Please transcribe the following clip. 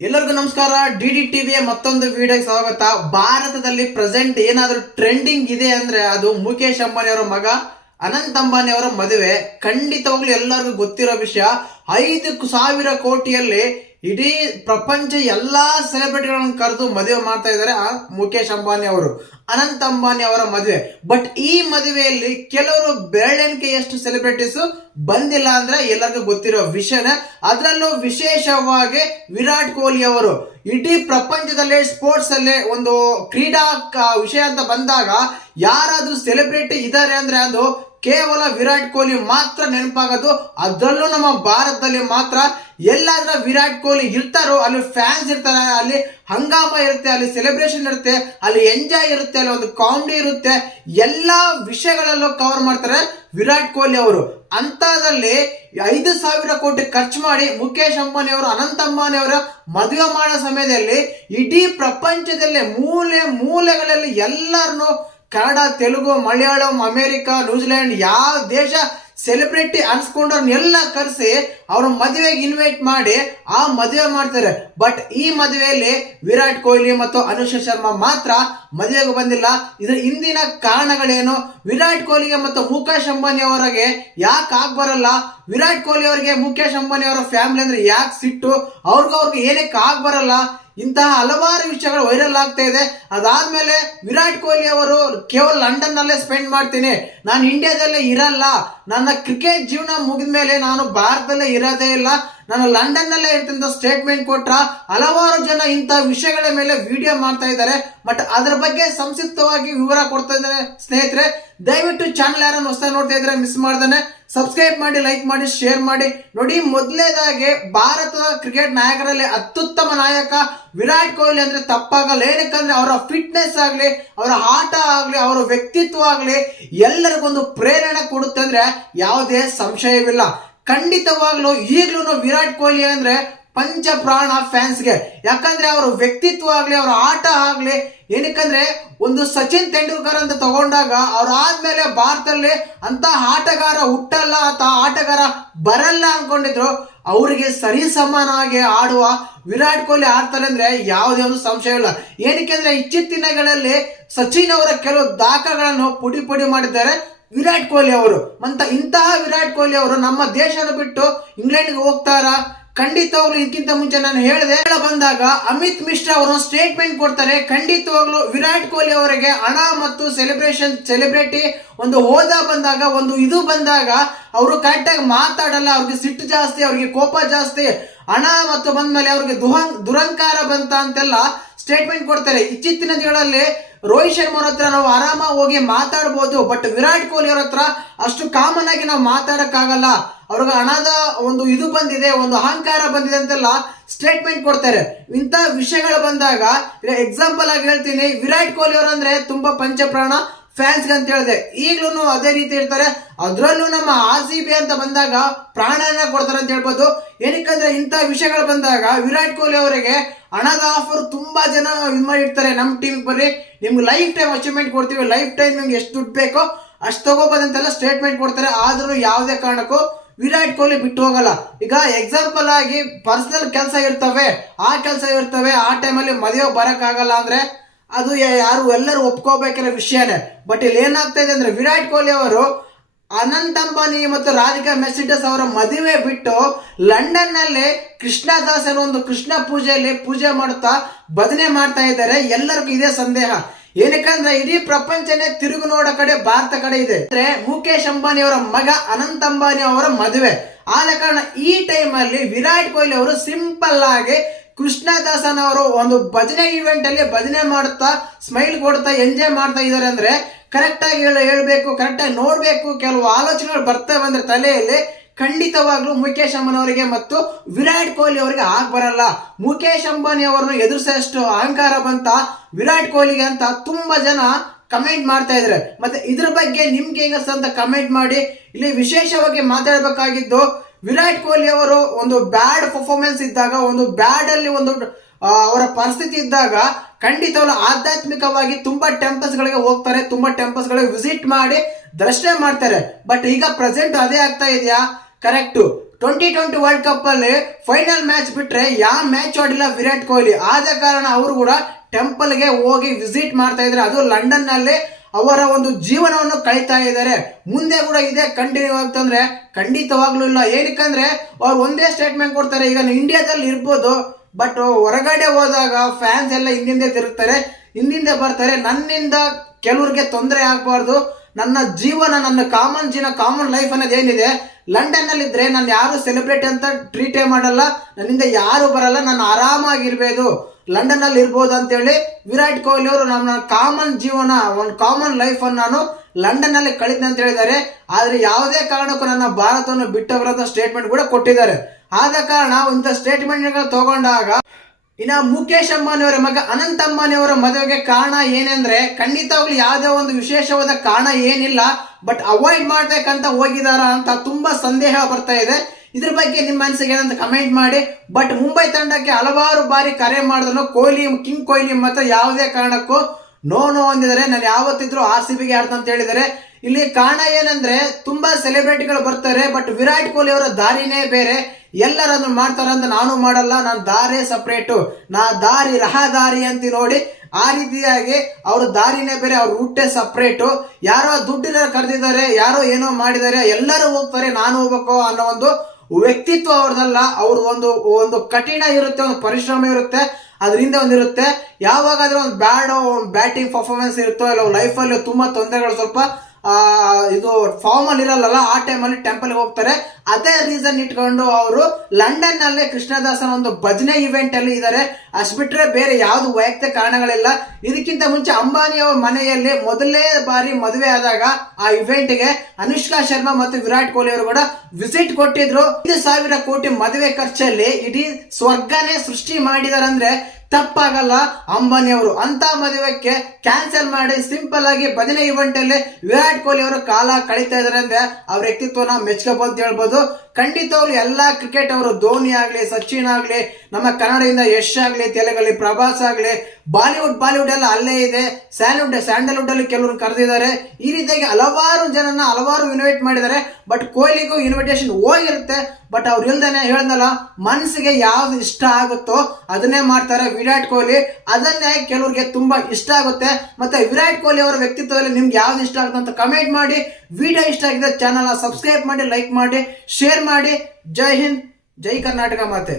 ಎಲ್ಲರಿಗೂ ನಮಸ್ಕಾರ. D D ಟಿವಿಯ ಮತ್ತೊಂದು ವಿಡಿಯೋ ಸ್ವಾಗತ. ಭಾರತದಲ್ಲಿ ಪ್ರೆಸೆಂಟ್ ಏನಾದರೂ ಟ್ರೆಂಡಿಂಗ್ ಇದೆ ಅಂದ್ರೆ ಅದು ಮುಖೇಶ್ ಅಂಬಾನಿ ಅವರ ಮಗ, ಅನಂತ್ ಅಂಬಾನಿ ಅವರ ಮದುವೆ. ಖಂಡಿತವಾಗ್ಲೂ ಎಲ್ಲರಿಗೂ ಗೊತ್ತಿರೋ ವಿಷಯ. ಐದು ಸಾವಿರ ಕೋಟಿಯಲ್ಲಿ ಇಡೀ ಪ್ರಪಂಚ ಎಲ್ಲಾ ಸೆಲೆಬ್ರಿಟಿಗಳನ್ನು ಕರೆದು ಮದುವೆ ಮಾಡ್ತಾ ಇದ್ದಾರೆ ಆ ಮುಖೇಶ್ ಅಂಬಾನಿ ಅವರು, ಅನಂತ್ ಅಂಬಾನಿ ಅವರ ಮದುವೆ. ಬಟ್ ಈ ಮದುವೆಯಲ್ಲಿ ಕೆಲವರು ಬೆರಳೆಣಿಕೆಯಷ್ಟು ಸೆಲೆಬ್ರಿಟೀಸ್ ಬಂದಿಲ್ಲ ಅಂದ್ರೆ ಎಲ್ಲರಿಗೂ ಗೊತ್ತಿರೋ ವಿಷಯನೇ. ಅದರಲ್ಲೂ ವಿಶೇಷವಾಗಿ ವಿರಾಟ್ ಕೊಹ್ಲಿ ಅವರು, ಇಡೀ ಪ್ರಪಂಚದಲ್ಲೇ ಸ್ಪೋರ್ಟ್ಸ್ ಅಲ್ಲಿ ಒಂದು ಕ್ರೀಡಾ ವಿಷಯ ಅಂತ ಬಂದಾಗ ಯಾರಾದ್ರೂ ಸೆಲೆಬ್ರಿಟಿ ಇದ್ದಾರೆ ಅಂದ್ರೆ ಅದು ಕೇವಲ ವಿರಾಟ್ ಕೊಹ್ಲಿ ಮಾತ್ರ ನೆನಪಾಗೋದು, ಅದರಲ್ಲೂ ನಮ್ಮ ಭಾರತದಲ್ಲಿ ಮಾತ್ರ ಎಲ್ಲಾದ್ರೂ ವಿರಾಟ್ ಕೊಹ್ಲಿ ಇರ್ತಾರೋ, ಅಲ್ಲಿ ಫ್ಯಾನ್ಸ್ ಇರ್ತಾರೆ, ಅಲ್ಲಿ ಹಂಗಾಮ ಇರುತ್ತೆ, ಅಲ್ಲಿ ಸೆಲೆಬ್ರೇಷನ್ ಇರುತ್ತೆ, ಅಲ್ಲಿ ಎಂಜಾಯ್ ಇರುತ್ತೆ, ಅಲ್ಲಿ ಒಂದು ಕಾಮಿಡಿ ಇರುತ್ತೆ, ಎಲ್ಲಾ ವಿಷಯಗಳಲ್ಲೂ ಕವರ್ ಮಾಡ್ತಾರೆ ವಿರಾಟ್ ಕೊಹ್ಲಿ ಅವರು. ಅಂತದಲ್ಲಿ ಐದು ಸಾವಿರ ಕೋಟಿ ಖರ್ಚು ಮಾಡಿ ಮುಖೇಶ್ ಅಂಬಾನಿ ಅವರು ಅನಂತ ಅಂಬಾನಿ ಅವರ ಮದುವೆ ಮಾಡೋ ಸಮಯದಲ್ಲಿ ಇಡೀ ಪ್ರಪಂಚದಲ್ಲೇ ಮೂಲೆ ಮೂಲೆಗಳಲ್ಲಿ ಎಲ್ಲರನ್ನು Kannada, Telugu, Malayalam, America, New Zealand ಯಾವ ದೇಶ ಸೆಲೆಬ್ರಿಟಿ ಅನ್ಸ್ಕೊಂಡವ್ರನ್ನೆಲ್ಲ ಕರೆಸಿ ಅವ್ರ ಮದುವೆಗೆ ಇನ್ವೈಟ್ ಮಾಡಿ ಆ ಮದುವೆ ಮಾಡ್ತಾರೆ. ಬಟ್ ಈ ಮದುವೆಯಲ್ಲಿ ವಿರಾಟ್ ಕೊಹ್ಲಿ ಮತ್ತು ಅನುಷ್ಕಾ ಶರ್ಮಾ ಮಾತ್ರ ಮದುವೆಗೆ ಬಂದಿಲ್ಲ. ಇದರ ಹಿಂದಿನ ಕಾರಣಗಳೇನು? ವಿರಾಟ್ ಕೊಹ್ಲಿಗೆ ಮತ್ತು ಮುಖೇಶ್ ಅಂಬಾನಿ ಅವರಿಗೆ ಯಾಕೆ ಆಗ್ಬರಲ್ಲ ವಿರಾಟ್ ಕೊಹ್ಲಿ ಅವರಿಗೆ ಮುಖೇಶ್ ಅಂಬಾನಿ ಅವರ ಫ್ಯಾಮಿಲಿ ಅಂದ್ರೆ ಯಾಕೆ ಸಿಟ್ಟು? ಅವ್ರಿಗೂ ಅವ್ರಿಗೆ ಏನಕ್ಕೆ ಆಗ್ ಬರಲ್ಲ? ಇಂತಹ ಹಲವಾರು ವಿಷಯಗಳು ವೈರಲ್ ಆಗ್ತಾ ಇದೆ. ಅದಾದ್ಮೇಲೆ ವಿರಾಟ್ ಕೊಹ್ಲಿ ಅವರು ಕೇವಲ ಲಂಡನ್ ನಲ್ಲೇ ಸ್ಪೆಂಡ್ ಮಾಡ್ತೀನಿ. ನಾನು ಇಂಡಿಯಾದಲ್ಲೇ ಇರಲ್ಲ. ನನ್ನ ಕ್ರಿಕೆಟ್ ಜೀವನ ಮುಗಿದ ಮೇಲೆ ನಾನು ಭಾರತದಲ್ಲೇ ಇರೋದೇ ಇಲ್ಲ. ನಾನು ಲಂಡನ್ ನಲ್ಲೇ ಇರ್ತೀನಿ ಸ್ಟೇಟ್ಮೆಂಟ್ ಕೊಟ್ರ ಹಲವಾರು ಜನ ಇಂಥ ವಿಷಯಗಳ ಮೇಲೆ ವಿಡಿಯೋ ಮಾಡ್ತಾ ಇದ್ದಾರೆ. ಬಟ್ ಅದ್ರ ಬಗ್ಗೆ ಸಂಕ್ಷಿಪ್ತವಾಗಿ ವಿವರ ಕೊಡ್ತಾ ಇದ್ದಾರೆ. ಸ್ನೇಹಿತರೆ, ದಯವಿಟ್ಟು ಚಾನಲ್ ಯಾರನ್ನು ಹೊಸ ನೋಡ್ತಾ ಇದ್ರೆ ಮಿಸ್ ಮಾಡ್ದಾನೆ. ಸಬ್ಸ್ಕ್ರೈಬ್ ಮಾಡಿ ಲೈಕ್ ಮಾಡಿ ಶೇರ್ ಮಾಡಿ. ನೋಡಿ, ಮೊದಲೇದಾಗಿ ಭಾರತದ ಕ್ರಿಕೆಟ್ ನಾಯಕರಲ್ಲಿ ಅತ್ಯುತ್ತಮ ನಾಯಕ ವಿರಾಟ್ ಕೊಹ್ಲಿ ಅಂದ್ರೆ ತಪ್ಪಾಗಲ್ಲ. ಏನಕ್ಕಂದ್ರೆ ಅವರ ಫಿಟ್ನೆಸ್ ಆಗ್ಲಿ, ಅವರ ಆಟ ಆಗ್ಲಿ, ಅವರ ವ್ಯಕ್ತಿತ್ವ ಆಗ್ಲಿ ಎಲ್ಲರಿಗೊಂದು ಪ್ರೇರಣೆ ಕೊಡುತ್ತೆ ಅಂದ್ರೆ ಯಾವುದೇ ಸಂಶಯವಿಲ್ಲ. ಖಂಡಿತವಾಗ್ಲೂ ಈಗ್ಲೂ ವಿರಾಟ್ ಕೊಹ್ಲಿ ಅಂದ್ರೆ ಪಂಚ ಪ್ರಾಣ ಫ್ಯಾನ್ಸ್ಗೆ. ಯಾಕಂದ್ರೆ ಅವರ ವ್ಯಕ್ತಿತ್ವ ಆಗ್ಲಿ, ಅವರ ಆಟ ಆಗ್ಲಿ, ಏನಕ್ಕಂದ್ರೆ ಒಂದು ಸಚಿನ್ ತೆಂಡೂಲ್ಕರ್ ಅಂತ ತಗೊಂಡಾಗ ಅವ್ರ ಆದ್ಮೇಲೆ ಭಾರತದಲ್ಲಿ ಅಂತ ಆಟಗಾರ ಹುಟ್ಟಲ್ಲ, ಅಂತ ಆಟಗಾರ ಬರಲ್ಲ ಅನ್ಕೊಂಡಿದ್ರು. ಅವರಿಗೆ ಸರಿ ಸಮಾನವಾಗಿ ಆಡುವ ವಿರಾಟ್ ಕೊಹ್ಲಿ ಆಡ್ತಾರೆ ಅಂದ್ರೆ ಯಾವುದೇ ಒಂದು ಸಂಶಯ ಇಲ್ಲ. ಏನಕ್ಕೆ ಅಂದ್ರೆ ಇತ್ತೀಚಿನ ದಿನಗಳಲ್ಲಿ ಸಚಿನ್ ಅವರ ಕೆಲವು ದಾಖಲೆಗಳನ್ನು ಪುಡಿ ಪುಡಿ ಮಾಡಿದ್ದಾರೆ. ವಿರಾಟ್ ಕೊಹ್ಲಿ ಅವರು. ಅಂತ ಇಂತಹ ವಿರಾಟ್ ಕೊಹ್ಲಿ ಅವರು ನಮ್ಮ ದೇಶನ ಬಿಟ್ಟು ಇಂಗ್ಲೆಂಡ್ಗೆ ಹೋಗ್ತಾರಾ? ಖಂಡಿತವಾಗ್ಲು ಇದಕ್ಕಿಂತ ಮುಂಚೆ ನಾನು ಹೇಳಿದೆ. ಹೇಳ ಬಂದಾಗ ಅಮಿತ್ ಮಿಶ್ರಾ ಅವರು ಸ್ಟೇಟ್ಮೆಂಟ್ ಕೊಡ್ತಾರೆ. ಖಂಡಿತವಾಗ್ಲು ವಿರಾಟ್ ಕೊಹ್ಲಿ ಅವರಿಗೆ ಹಣ ಮತ್ತು ಸೆಲೆಬ್ರೇಷನ್ ಸೆಲೆಬ್ರಿಟಿ ಒಂದು ಹೋದ ಬಂದಾಗ, ಒಂದು ಇದು ಬಂದಾಗ ಅವರು ಕರೆಕ್ಟಾಗಿ ಮಾತಾಡಲ್ಲ. ಅವ್ರಿಗೆ ಸಿಟ್ಟು ಜಾಸ್ತಿ, ಅವ್ರಿಗೆ ಕೋಪ ಜಾಸ್ತಿ, ಹಣ ಮತ್ತು ಬಂದ್ಮೇಲೆ ಅವ್ರಿಗೆ ದುಹಂ, ದುರಂಕಾರ ಬಂತ ಅಂತೆಲ್ಲ ಸ್ಟೇಟ್ಮೆಂಟ್ ಕೊಡ್ತಾರೆ. ಇತ್ತೀಚಿನ ದಿನಗಳಲ್ಲಿ ರೋಹಿತ್ ಶರ್ಮಾ ಹತ್ರ ನಾವು ಆರಾಮಾಗಿ ಹೋಗಿ ಮಾತಾಡ್ಬೋದು ಬಟ್ ವಿರಾಟ್ ಕೊಹ್ಲಿ ಅವ್ರ ಹತ್ರ ಅಷ್ಟು ಕಾಮನ್ ಆಗಿ ನಾವು ಮಾತಾಡಕ್ಕಾಗಲ್ಲ. ಅವ್ರಿಗೆ ಹಣದ ಒಂದು ಇದು ಬಂದಿದೆ, ಒಂದು ಅಹಂಕಾರ ಬಂದಿದೆ ಅಂತೆಲ್ಲ ಸ್ಟೇಟ್ಮೆಂಟ್ ಕೊಡ್ತಾರೆ. ಇಂಥ ವಿಷಯಗಳು ಬಂದಾಗ ಎಕ್ಸಾಂಪಲ್ ಆಗಿ ಹೇಳ್ತೀನಿ, ವಿರಾಟ್ ಕೊಹ್ಲಿ ಅವರಂದ್ರೆ ತುಂಬಾ ಪಂಚಪ್ರಾಣ ಫ್ಯಾನ್ಸ್ ಅಂತ ಹೇಳಿದೆ ಈಗ್ಲೂ ಅದೇ ರೀತಿ ಇರ್ತಾರೆ ಅದರಲ್ಲೂ ನಮ್ಮ ಆರ್ ಸಿ ಬಿ ಅಂತ ಬಂದಾಗ ಪ್ರಾಣನ ಕೊಡ್ತಾರೆ ಅಂತ ಹೇಳ್ಬೋದು. ಏನಕ್ಕಂದ್ರೆ ಇಂಥ ವಿಷಯಗಳು ಬಂದಾಗ ವಿರಾಟ್ ಕೊಹ್ಲಿ ಅವರಿಗೆ ಹಣದ ಆಫರ್ ತುಂಬಾ ಜನ ಇದು ಮಾಡಿರ್ತಾರೆ. ನಮ್ಮ ಟೀಮ್ ಬರ್ರಿ. ನಿಮ್ಗೆ ಲೈಫ್ ಟೈಮ್ ಅಚೀವ್ಮೆಂಟ್ ಕೊಡ್ತೀವಿ. ಲೈಫ್ ಟೈಮ್ ನಿಮ್ಗೆ ಎಷ್ಟು ದುಡ್ಡು ಬೇಕೋ ಅಷ್ಟು ತಗೋಬೋದಂತೆಲ್ಲ ಸ್ಟೇಟ್ಮೆಂಟ್ ಕೊಡ್ತಾರೆ. ಆದ್ರೂ ಯಾವುದೇ ಕಾರಣಕ್ಕೂ ವಿರಾಟ್ ಕೊಹ್ಲಿ ಬಿಟ್ಟು ಹೋಗಲ್ಲ. ಈಗ ಎಕ್ಸಾಂಪಲ್ ಆಗಿ ಪರ್ಸನಲ್ ಕೆಲಸ ಇರ್ತವೆ. ಆ ಕೆಲಸ ಇರ್ತವೆ. ಆ ಟೈಮಲ್ಲಿ ಮದುವೆ ಬರಕ್ಕಾಗಲ್ಲ ಅಂದ್ರೆ ಅದು ಯಾರು ಎಲ್ಲರೂ ಒಪ್ಕೋಬೇಕಿರೋ ವಿಷಯನೇ. ಬಟ್ ಇಲ್ಲಿ ಏನಾಗ್ತಾ ಇದೆ ಅಂದ್ರೆ ವಿರಾಟ್ ಕೊಹ್ಲಿ ಅವರು ಅನಂತ್ ಅಂಬಾನಿ ಮತ್ತು ರಾಧಿಕಾ ಮೆಸಿಡಸ್ ಅವರ ಮದುವೆ ಬಿಟ್ಟು ಲಂಡನ್ನಲ್ಲಿ ಕೃಷ್ಣದಾಸ್ ಅನ್ನೋ ಒಂದು ಕೃಷ್ಣ ಪೂಜೆಯಲ್ಲಿ ಪೂಜೆ ಮಾಡುತ್ತಾ ಬದನೆ ಮಾಡ್ತಾ ಇದ್ದಾರೆ. ಎಲ್ಲರಿಗೂ ಇದೇ ಸಂದೇಹ. ಏನಕ್ಕಂದ್ರೆ ಇಡೀ ಪ್ರಪಂಚನೇ ತಿರುಗು ನೋಡೋ ಕಡೆ ಭಾರತ ಕಡೆ ಇದೆ. ಅಂದ್ರೆ ಮುಖೇಶ್ ಅಂಬಾನಿ ಅವರ ಮಗ ಅನಂತ್ ಅಂಬಾನಿ ಅವರ ಮದುವೆ. ಆದ ಕಾರಣ ಈ ಟೈಮ್ ಅಲ್ಲಿ ವಿರಾಟ್ ಕೊಹ್ಲಿ ಅವರು ಸಿಂಪಲ್ ಆಗಿ ಕೃಷ್ಣದಾಸನ್ ಅವರು ಒಂದು ಭಜನೆ ಇವೆಂಟ್ ಅಲ್ಲಿ ಭಜನೆ ಮಾಡುತ್ತಾ ಸ್ಮೈಲ್ ಕೊಡ್ತಾ ಎಂಜಾಯ್ ಮಾಡ್ತಾ ಇದ್ದಾರೆ ಅಂದ್ರೆ ಕರೆಕ್ಟ್ ಆಗಿ ಹೇಳ ಹೇಳ್ಬೇಕು ಕರೆಕ್ಟ್ ಆಗಿ ನೋಡ್ಬೇಕು, ಕೆಲವು ಆಲೋಚನೆಗಳು ಬರ್ತವೆ ಅಂದ್ರೆ ತಲೆಯಲ್ಲಿ ಖಂಡಿತವಾಗ್ಲೂ ಮುಖೇಶ್ ಅಂಬಾನಿ ಅವರಿಗೆ ಮತ್ತು ವಿರಾಟ್ ಕೊಹ್ಲಿ ಅವರಿಗೆ ಆಗ ಬರಲ್ಲ. ಮುಖೇಶ್ ಅಂಬಾನಿ ಅವರನ್ನು ಎದುರಿಸಷ್ಟು ಅಹಂಕಾರ ಬಂತ ವಿರಾಟ್ ಕೊಹ್ಲಿಗೆ ಅಂತ ತುಂಬಾ ಜನ ಕಮೆಂಟ್ ಮಾಡ್ತಾ ಇದ್ದಾರೆ. ಮತ್ತೆ ಇದ್ರ ಬಗ್ಗೆ ನಿಮ್ಗೆ ಹೆಂಗ ಅಂತ ಕಮೆಂಟ್ ಮಾಡಿ. ಇಲ್ಲಿ ವಿಶೇಷವಾಗಿ ಮಾತಾಡಬೇಕಾಗಿದ್ದು ವಿರಾಟ್ ಕೊಹ್ಲಿ ಅವರು ಒಂದು ಬ್ಯಾಡ್ ಪರ್ಫಾರ್ಮೆನ್ಸ್ ಇದ್ದಾಗ, ಒಂದು ಬ್ಯಾಡ್ ಅಲ್ಲಿ ಒಂದು ಅವರ ಪರಿಸ್ಥಿತಿ ಇದ್ದಾಗ ಖಂಡಿತವಾಗ್ಲೂ ಆಧ್ಯಾತ್ಮಿಕವಾಗಿ ತುಂಬಾ ಟೆಂಪಲ್ಸ್ ಗಳಿಗೆ ಹೋಗ್ತಾರೆ, ತುಂಬಾ ಟೆಂಪಲ್ಸ್ ಗಳಿಗೆ ವಿಸಿಟ್ ಮಾಡಿ ದರ್ಶನ ಮಾಡ್ತಾರೆ. ಬಟ್ ಈಗ ಪ್ರೆಸೆಂಟ್ ಅದೇ ಆಗ್ತಾ ಇದೆಯಾ? Correct twenty twenty world cup ಅಲ್ಲಿ ಫೈನಲ್ ಮ್ಯಾಚ್ ಬಿಟ್ರೆ ಯಾವ ಮ್ಯಾಚ್ ಆಡಿಲ್ಲ ವಿರಾಟ್ ಕೊಹ್ಲಿ. ಆದ ಕಾರಣ ಅವರು ಕೂಡ ಟೆಂಪಲ್ಗೆ ಹೋಗಿ ವಿಸಿಟ್ ಮಾಡ್ತಾ ಇದ್ರೆ ಅದು ಲಂಡನ್ನಲ್ಲಿ ಅವರ ಒಂದು ಜೀವನವನ್ನು ಕಳೀತಾ ಇದ್ದಾರೆ. ಮುಂದೆ ಕೂಡ ಇದೇ ಕಂಟಿನ್ಯೂ ಆಗ್ತಂದ್ರೆ ಖಂಡಿತವಾಗ್ಲೂ ಇಲ್ಲ. ಏನಕ್ಕಂದ್ರೆ ಅವ್ರು ಒಂದೇ ಸ್ಟೇಟ್ಮೆಂಟ್ ಕೊಡ್ತಾರೆ, ಈಗ ಇಂಡಿಯಾದಲ್ಲಿ ಇರ್ಬೋದು ಬಟ್ ಹೊರಗಡೆ ಹೋದಾಗ ಫ್ಯಾನ್ಸ್ ಎಲ್ಲ ಹಿಂದಿಂದೆ ತಿರುಗ್ತಾರೆ, ಹಿಂದಿಂದೆ ಬರ್ತಾರೆ. ನನ್ನಿಂದ ಕೆಲವ್ರಿಗೆ ತೊಂದರೆ ಆಗಬಾರ್ದು. ನನ್ನ ಜೀವನ, ನನ್ನ ಕಾಮನ್ ಜೀವನ ಕಾಮನ್ ಲೈಫ್ ಅನ್ನೋದು ಏನಿದೆ? ಲಂಡನ್ನಲ್ಲಿ ಇದ್ರೆ ನಾನು ಯಾರು ಸೆಲೆಬ್ರೇಟ್ ಅಂತ ಟ್ರೀಟೇ ಮಾಡಲ್ಲ. ನನ್ನಿಂದ ಯಾರು ಬರಲ್ಲ. ನಾನು ಆರಾಮಾಗಿರ್ಬೋದು ಲಂಡನ್ ಅಲ್ಲಿ ಇರ್ಬೋದು ಅಂತೇಳಿ ವಿರಾಟ್ ಕೊಹ್ಲಿ ಅವರು ನಮ್ಮ ಕಾಮನ್ ಜೀವನ, ಒಂದು ಕಾಮನ್ ಲೈಫ್ ಅನ್ನು ನಾನು ಲಂಡನ್ ಅಲ್ಲಿ ಕಳಿತೀನಿ ಅಂತ ಹೇಳಿದ್ದಾರೆ. ಆದ್ರೆ ಯಾವುದೇ ಕಾರಣಕ್ಕೂ ನನ್ನ ಭಾರತವನ್ನು ಬಿಟ್ಟವರಂತ ಸ್ಟೇಟ್ಮೆಂಟ್ ಕೂಡ ಕೊಟ್ಟಿದ್ದಾರೆ. ಆದ ಕಾರಣ ಇಂಥ ಸ್ಟೇಟ್ಮೆಂಟ್ ತಗೊಂಡಾಗ ಇನ್ನ ಮುಖೇಶ್ ಅಂಬಾನಿ ಅವರ ಮಗ ಅನಂತ ಅಂಬಾನಿಯವರ ಮದುವೆಗೆ ಕಾರಣ ಏನೆಂದ್ರೆ ಖಂಡಿತವಾಗ್ಲೂ ಯಾವುದೇ ಒಂದು ವಿಶೇಷವಾದ ಕಾರಣ ಏನಿಲ್ಲ ಬಟ್ ಅವಾಯ್ಡ್ ಮಾಡ್ಬೇಕಂತ ಹೋಗಿದಾರ ಅಂತ ತುಂಬಾ ಸಂದೇಹ ಬರ್ತಾ ಇದೆ. ಇದ್ರ ಬಗ್ಗೆ ನಿಮ್ಮ ಮನಸ್ಸಿಗೆ ಏನಂತ ಕಮೆಂಟ್ ಮಾಡಿ. ಬಟ್ ಮುಂಬೈ ತಂಡಕ್ಕೆ ಹಲವಾರು ಬಾರಿ ಕರೆ ಮಾಡಿದ್ರು. ಕೊಹ್ಲಿ, ಕಿಂಗ್ ಕೊಹ್ಲಿ ಮಾತ್ರ ಯಾವುದೇ ಕಾರಣಕ್ಕೂ ನೋ ನೋ ಅಂದಿದ್ದಾರೆ. ನಾನು ಯಾವತ್ತಿದ್ರು ಆರ್ ಸಿ ಬಿಗೆ ಅಂತ ಹೇಳಿದ್ದಾರೆ. ಇಲ್ಲಿ ಕಾರಣ ಏನಂದ್ರೆ, ತುಂಬಾ ಸೆಲೆಬ್ರಿಟಿಗಳು ಬರ್ತಾರೆ ಬಟ್ ವಿರಾಟ್ ಕೊಹ್ಲಿ ಅವರ ದಾರಿನೇ ಬೇರೆ. ಎಲ್ಲರನ್ನು ಮಾಡ್ತಾರೆ ಮಾಡ್ತಾರ ಅಂತ ನಾನು ಮಾಡಲ್ಲ. ನಾನು ದಾರೇ ಸಪ್ರೇಟು ನಾ ದಾರಿ, ರಹದಾರಿ ಅಂತ ನೋಡಿ ಆ ರೀತಿಯಾಗಿ ಅವ್ರ ದಾರಿನೇ ಬೇರೆ, ಅವ್ರ ಹುಟ್ಟೆ ಸಪ್ರೇಟು ಯಾರೋ ದುಡ್ಡಿನ ಕರೆದಿದ್ದಾರೆ, ಯಾರೋ ಏನೋ ಮಾಡಿದ್ದಾರೆ, ಎಲ್ಲರೂ ಹೋಗ್ತಾರೆ, ನಾನು ಹೋಗ್ಬೇಕು ಅನ್ನೋ ಒಂದು ವ್ಯಕ್ತಿತ್ವ ಅವ್ರದಲ್ಲ ಅವ್ರ ಒಂದು ಒಂದು ಕಠಿಣ ಇರುತ್ತೆ, ಒಂದು ಪರಿಶ್ರಮ ಇರುತ್ತೆ, ಅದರಿಂದ ಒಂದಿರುತ್ತೆ. ಯಾವಾಗಾದ್ರೂ ಒಂದು ಬ್ಯಾಡ್ ಬ್ಯಾಟಿಂಗ್ ಪರ್ಫಾರ್ಮೆನ್ಸ್ ಇರುತ್ತೋ, ಇಲ್ಲ ಲೈಫಲ್ಲಿ ತುಂಬಾ ತೊಂದರೆಗಳು ಸ್ವಲ್ಪ ಇದು ಫಾರ್ಮ್ ಅಲ್ಲಿ ಇರಲ್ಲ ಆ ಟೈಮಲ್ಲಿ ಟೆಂಪಲ್ಗೆ ಹೋಗ್ತಾರೆ. ಅದೇ ರೀಸನ್ ಇಟ್ಕೊಂಡು ಅವರು ಲಂಡನ್ನಲ್ಲಿ ಕೃಷ್ಣದಾಸನ ಒಂದು ಭಜನೆ ಇವೆಂಟ್ ಅಲ್ಲಿ ಇದ್ದಾರೆ ಅಷ್ಟು ಬಿಟ್ಟರೆ ಬೇರೆ ಯಾವುದು ವೈಯಕ್ತಿಕ ಕಾರಣಗಳಿಲ್ಲ. ಇದಕ್ಕಿಂತ ಮುಂಚೆ ಅಂಬಾನಿ ಅವರ ಮನೆಯಲ್ಲಿ ಮೊದಲನೇ ಬಾರಿ ಮದುವೆ ಆದಾಗ ಆ ಇವೆಂಟ್ಗೆ ಅನುಷ್ಕಾ ಶರ್ಮಾ ಮತ್ತು ವಿರಾಟ್ ಕೊಹ್ಲಿ ಅವರು ಕೂಡ ವಿಸಿಟ್ ಕೊಟ್ಟಿದ್ರು. ಐದು ಸಾವಿರ ಕೋಟಿ ಮದುವೆ ಖರ್ಚಲ್ಲಿ ಇಡೀ ಸ್ವರ್ಗನೇ ಸೃಷ್ಟಿ ಮಾಡಿದಾರಂದ್ರೆ ತಪ್ಪಾಗಲ್ಲ ಅಂಬಾನಿ ಅವರು ಅಂತ ಮದುವೆಗೆ ಕ್ಯಾನ್ಸಲ್ ಮಾಡಿ ಸಿಂಪಲ್ ಆಗಿ ಭಜನೆ ಇವೆಂಟ್ ಅಲ್ಲಿ ವಿರಾಟ್ ಕೊಹ್ಲಿ ಅವರು ಕಾಲ ಕಳೀತಾ ಇದಾರೆ ಅಂದ್ರೆ ಅವ್ರ ವ್ಯಕ್ತಿತ್ವನ ಮೆಚ್ಕೋಬಹುದು ಅಂತ ಹೇಳ್ಬೋದು. ಖಂಡಿತವಾಗ್ಲು ಎಲ್ಲಾ ಕ್ರಿಕೆಟ್ ಅವರು, ಧೋನಿ ಆಗ್ಲಿ, ಸಚಿನ್ ಆಗ್ಲಿ, ನಮ್ಮ ಕನ್ನಡದಿಂದ ಯಶ್ ಆಗ್ಲಿ, ತೆಲುಗಲ್ಲಿ ಪ್ರಭಾಸ್ ಆಗ್ಲಿ, ಬಾಲಿವುಡ್ ಬಾಲಿವುಡ್ ಎಲ್ಲ ಅಲ್ಲೇ ಇದೆ. ಸ್ಯಾಲ್ವುಡ್ ಸ್ಯಾಂಡಲ್ವುಡ್ ಅಲ್ಲಿ ಕೆಲವರು ಕರೆದಿದ್ದಾರೆ. ಈ ರೀತಿಯಾಗಿ ಹಲವಾರು ಜನನ ಹಲವಾರು ಇನ್ವೈಟ್ ಮಾಡಿದ್ದಾರೆ. ಬಟ್ ಕೊಹ್ಲಿಗೂ ಇನ್ವಿಟೇಷನ್ ಹೋಗಿರುತ್ತೆ. ಬಟ್ ಅವ್ರು ಇಲ್ದೇನೆ ಹೇಳ್ದಲ್ಲ ಮನಸ್ಸಿಗೆ ಯಾವ್ದು ಇಷ್ಟ ಆಗುತ್ತೋ ಅದನ್ನೇ ಮಾಡ್ತಾರೆ ವಿರಾಟ್ ಕೊಹ್ಲಿ. ಅದನ್ನೇ ಕೆಲವ್ರಿಗೆ ತುಂಬಾ ಇಷ್ಟ ಆಗುತ್ತೆ. ಮತ್ತೆ ವಿರಾಟ್ ಕೊಹ್ಲಿ ಅವರ ವ್ಯಕ್ತಿತ್ವದಲ್ಲಿ ನಿಮ್ಗೆ ಯಾವ್ದು ಇಷ್ಟ ಆಗುತ್ತೆ ಅಂತ ಕಮೆಂಟ್ ಮಾಡಿ. ವಿಡಿಯೋ ಇಷ್ಟ ಆಗಿದೆ ಚಾನಲ್ ಸಬ್ಸ್ಕ್ರೈಬ್ ಮಾಡಿ ಲೈಕ್ ಮಾಡಿ ಶೇರ್ ಮಾಡಿ. ಜೈ ಹಿಂದ್, ಜೈ ಕರ್ನಾಟಕ ಮಾತೆ.